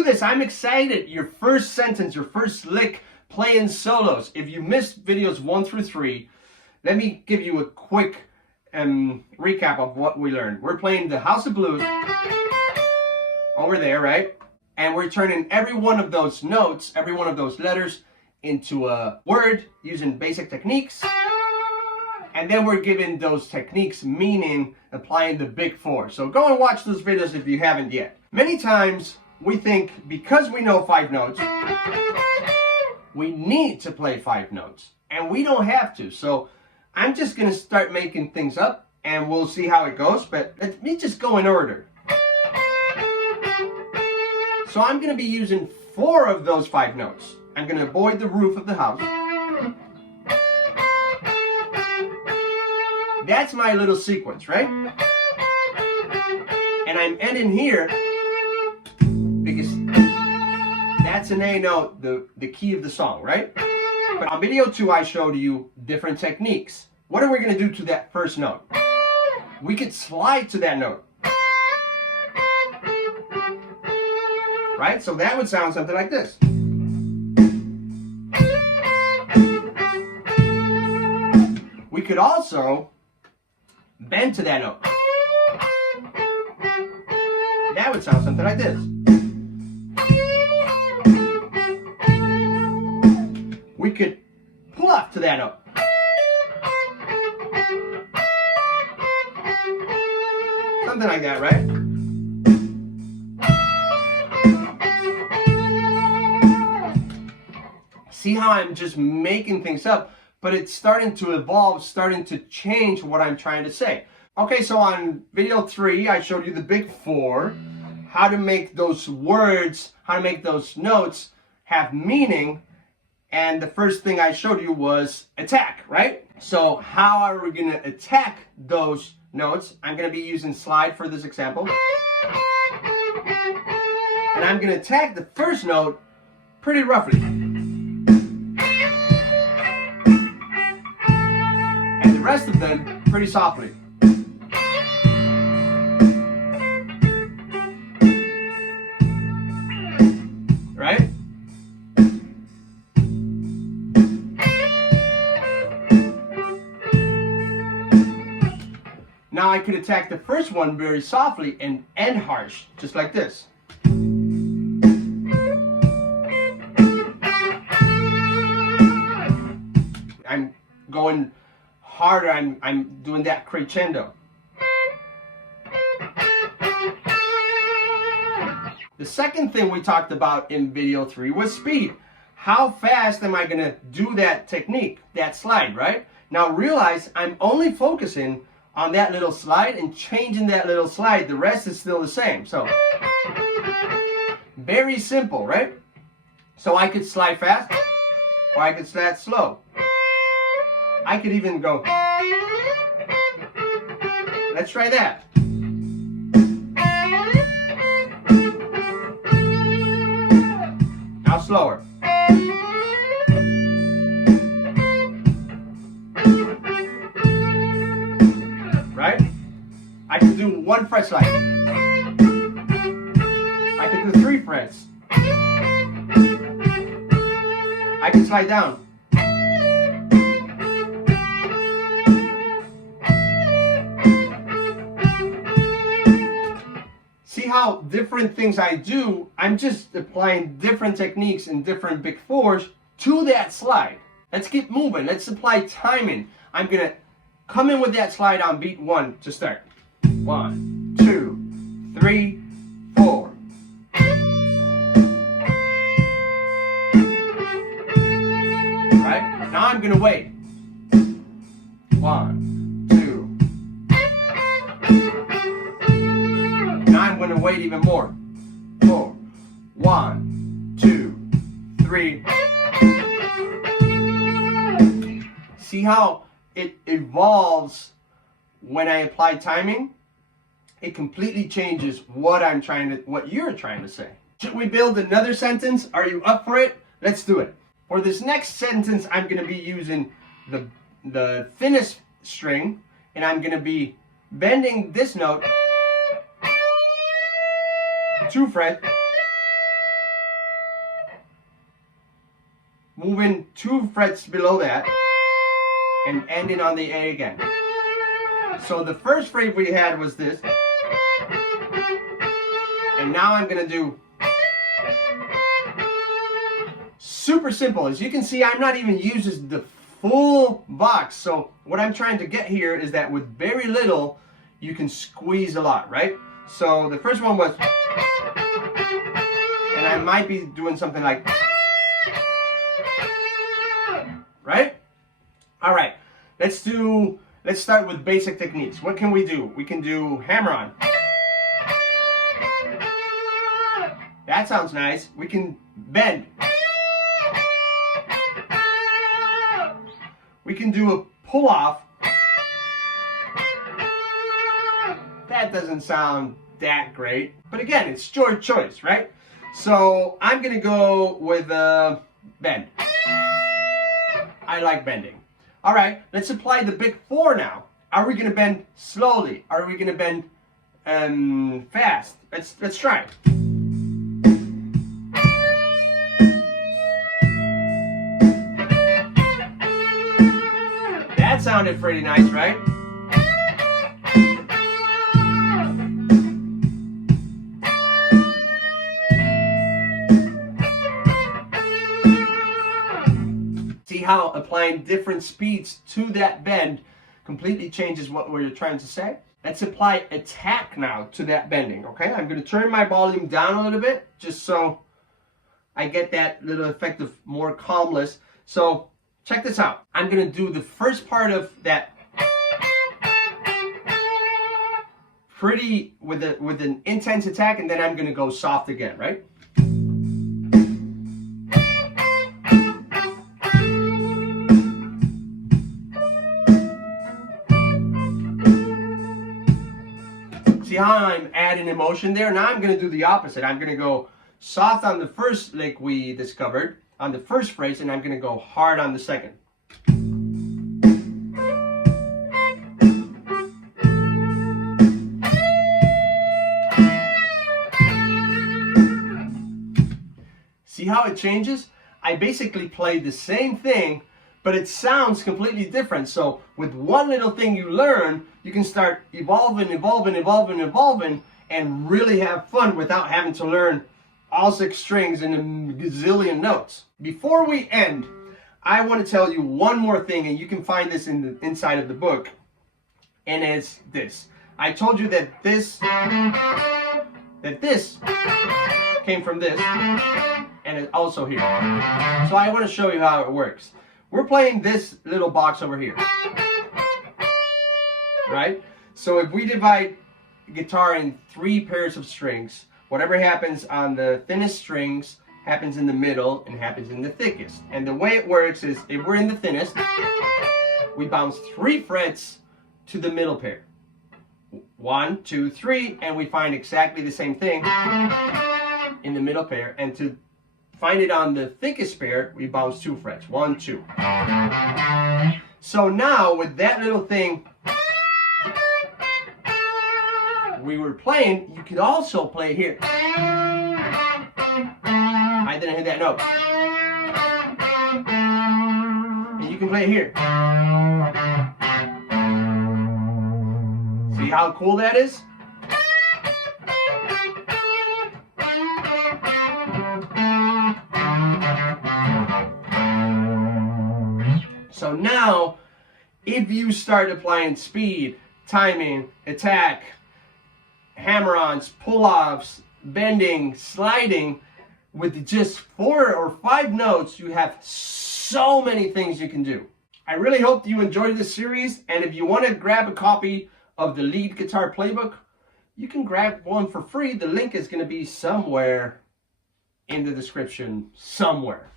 do this. I'm excited. Your first sentence, your first lick, playing solos. If you missed videos 1 through 3, let me give you a quick recap of what we learned. We're playing the House of Blues over there, right? And we're turning every one of those notes, every one of those letters into a word using basic techniques. And then we're giving those techniques meaning, applying the big 4. So go and watch those videos if you haven't yet. Many times we think because we know 5 notes, we need to play 5 notes. And we don't have to. So I'm just going to start making things up and we'll see how it goes. But let me just go in order. So I'm going to be using 4 of those 5 notes. I'm going to avoid the roof of the house. That's my little sequence, right? And I'm ending here because that's an A note, the key of the song, right? But on video 2, I showed you different techniques. What are we going to do to that first note? We could slide to that note. Right? So that would sound something like this. We could also bend to that note. That would sound something like this. We could pull up to that note. Something like that, right? See how I'm just making things up, but it's starting to evolve, starting to change what I'm trying to say. Okay, so on video 3, I showed you the big 4, how to make those words, how to make those notes have meaning, and the first thing I showed you was attack, right? So how are we going to attack those notes? I'm going to be using slide for this example. And I'm going to attack the first note pretty roughly. The rest of them pretty softly. Right? Now I could attack the first one very softly and end harsh, just like this. I'm going harder, I'm doing that crescendo. The second thing we talked about in video 3 was speed. How fast am I going to do that technique, that slide, right? Now realize I'm only focusing on that little slide and changing that little slide. The rest is still the same. So, very simple, right? So I could slide fast or I could slide slow. I could even go. Let's try that. Now slower. Right? I can do 1 fret slide. I can do 3 frets. I can slide down. See how different things I do, I'm just applying different techniques and different big 4s to that slide. Let's get moving. Let's apply timing. I'm going to come in with that slide on beat 1 to start. 1, 2, 3, 4. Right? Now I'm going to wait. 1, 2. Now I'm going to wait even more. 4. 1, 2, 3. See how it evolves when I apply timing? It completely changes what you're trying to say. Should we build another sentence? Are you up for it? Let's do it. For this next sentence, I'm going to be using the thinnest string, and I'm going to be bending this note 2 frets, moving 2 frets below that, and ending on the A again. So the first phrase we had was this, and now I'm going to do super simple. As you can see, I'm not even using the full box. So what I'm trying to get here is that with very little, you can squeeze a lot, right? So the first one was, and I might be doing something like, right? All right, let's start with basic techniques. What can we do? We can do hammer-on. That sounds nice. We can bend. We can do a pull-off. That doesn't sound that great, but again, it's your choice, right? So I'm gonna go with bend. I like bending. All right, let's apply the big 4 now. Are we gonna bend slowly? Are we gonna bend fast? Let's try. That sounded pretty nice, right? See how applying different speeds to that bend completely changes what we're trying to say? Let's apply attack now to that bending, okay? I'm going to turn my volume down a little bit just so I get that little effect of more calmness. So check this out. I'm going to do the first part of that pretty with an intense attack, and then I'm going to go soft again, right? See how I'm adding emotion there? Now I'm going to do the opposite. I'm going to go soft on the first lick we discovered, on the first phrase, and I'm going to go hard on the second. See how it changes? I basically played the same thing, but it sounds completely different. So with one little thing you learn, you can start evolving, and really have fun without having to learn all 6 strings and a gazillion notes. Before we end, I want to tell you one more thing, and you can find this in the inside of the book, and it's this. I told you that this came from this, and it's also here. So I want to show you how it works. We're playing this little box over here, right? So if we divide guitar in 3 pairs of strings, whatever happens on the thinnest strings happens in the middle and happens in the thickest. And the way it works is, if we're in the thinnest, we bounce 3 frets to the middle pair. 1, 2, 3, and we find exactly the same thing in the middle pair. And to find it on the thickest pair, we bounce 2 frets. 1, 2. So now with that little thing we were playing, you could also play here. I didn't hit that note. And you can play here. See how cool that is? So now, if you start applying speed, timing, attack, hammer-ons, pull-offs, bending, sliding, with just 4 or 5 notes, you have so many things you can do. I really hope you enjoyed this series, and if you want to grab a copy of the Lead Guitar Playbook, you can grab one for free. The link is going to be somewhere in the description, somewhere.